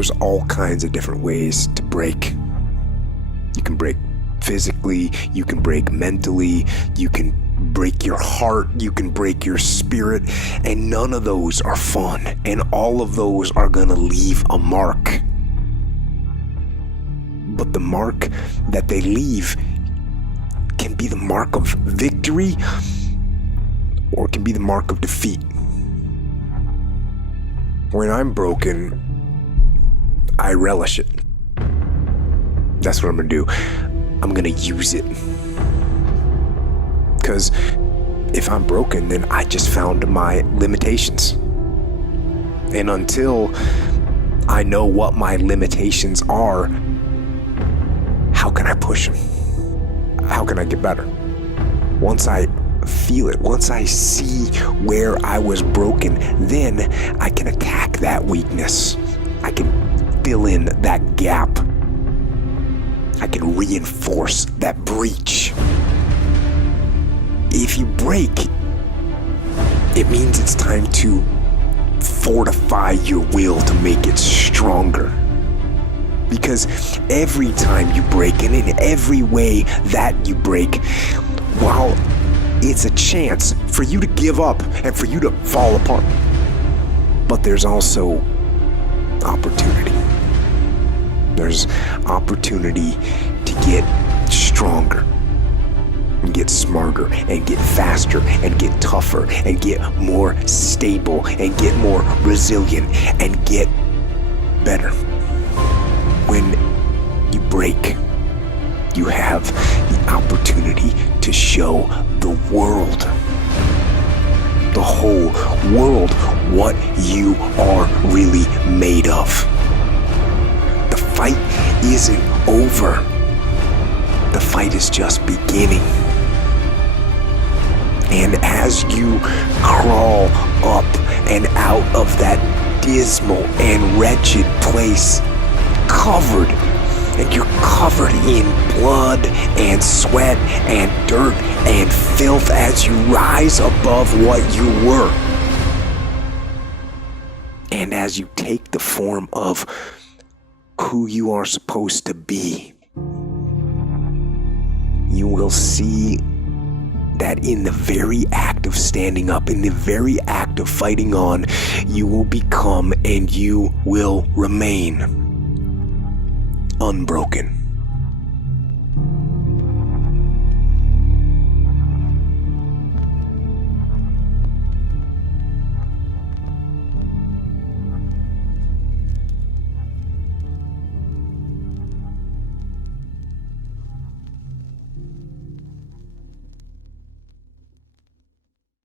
There's all kinds of different ways to break. You can break physically, you can break mentally, you can break your heart, you can break your spirit, and none of those are fun, and all of those are gonna leave a mark. But the mark that they leave can be the mark of victory, or it can be the mark of defeat. When I'm broken, I relish it. That's what I'm gonna do. I'm gonna use it. Because if I'm broken, then I just found my limitations. And until I know what my limitations are, how can I push them? How can I get better? Once I feel it, once I see where I was broken, then I can attack that weakness. I can fill in that gap. I can reinforce that breach. If you break, it means it's time to fortify your will to make it stronger. Because every time you break, and in every way that you break, while it's a chance for you to give up and for you to fall apart, but there's also opportunity. There's opportunity to get stronger, and get smarter, and get faster, and get tougher, and get more stable, and get more resilient, and get better. When you break, you have the opportunity to show the world, the whole world, what you are really made of. The fight isn't over. The fight is just beginning. And as you crawl up and out of that dismal and wretched place, you're covered in blood and sweat and dirt and filth as you rise above what you were. And as you take the form of who you are supposed to be, you will see that in the very act of standing up, in the very act of fighting on, you will become and you will remain unbroken.